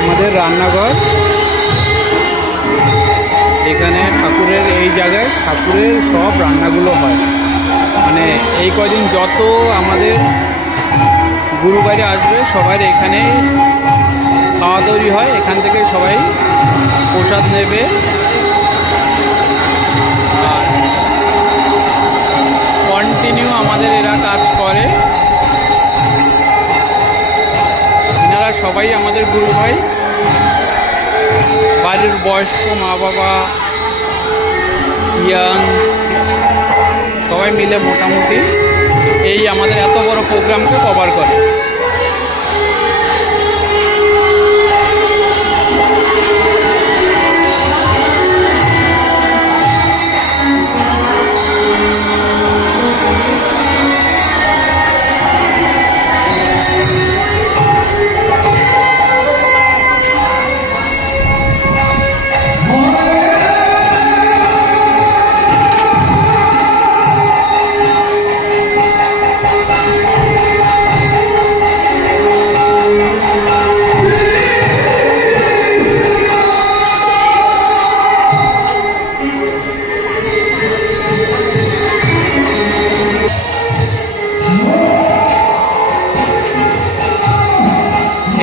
আমাদের রান্নাঘর। এখানে ঠাকুরের এই জায়গায় ঠাকুরের সব রান্নাগুলো হয়। মানে এই কদিন যত আমাদের গুরু বাইরে আসবে সবার এখানে খাওয়া তৈরি হয়। এখান থেকে সবাই প্রসাদ নেবে। আর কন্টিনিউ আমাদের এরা কাজ করে। এনারা সবাই আমাদের গুরু ভাই। বাড়ির বয়স্ক মা বাবা, ইয়াং সবাই মিলে মোটামুটি এই আমাদের এত বড় প্রোগ্রামকে কভার করে।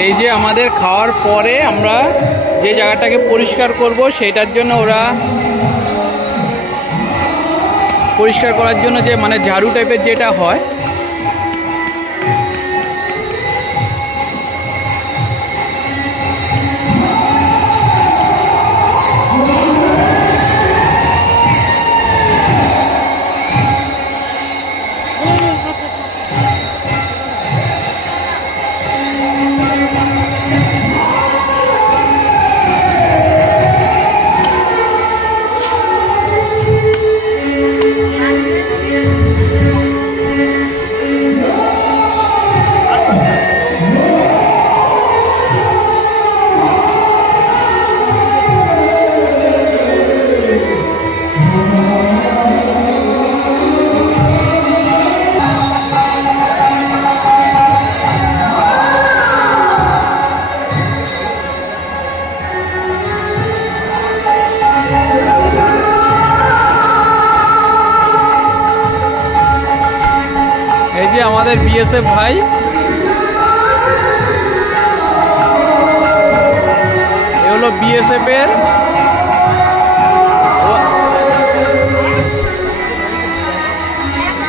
এই যে আমাদের খাওয়ার পরে আমরা যে জায়গাটাকে পরিষ্কার করব সেটার জন্য ওরা পরিষ্কার করার জন্য যে মানে ঝাড়ু টাইপের যেটা হয় আমাদের বিএসএফ ভাই। এ হলো বিএসএফ এর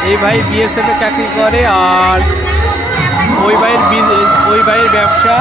এই ভাই বিএসএফ এ চাকরি করে। আর ওই ভাইয়ের ব্যবসা।